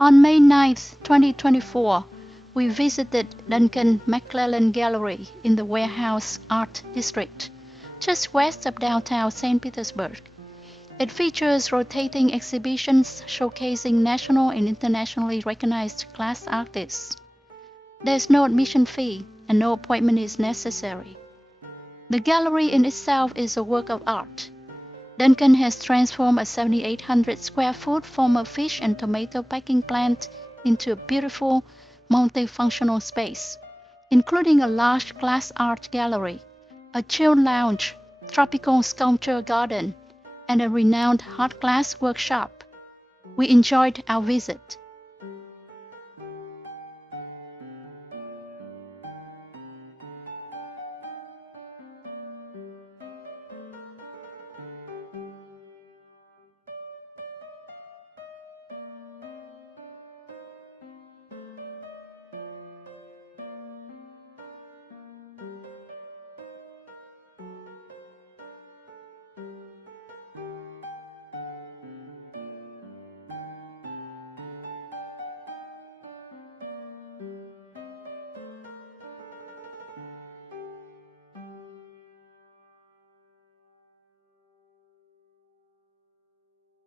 On May 9, 2024, we visited Duncan McClellan Gallery in the Warehouse Art District, just west of downtown St. Petersburg. It features rotating exhibitions showcasing national and internationally recognized glass artists. There's no admission fee and no appointment is necessary. The gallery in itself is a work of art. Duncan has transformed a 7,800 square foot former fish and tomato packing plant into a beautiful, multifunctional space, including a large glass art gallery, a chill lounge, tropical sculpture garden, and a renowned hot glass workshop. We enjoyed our visit.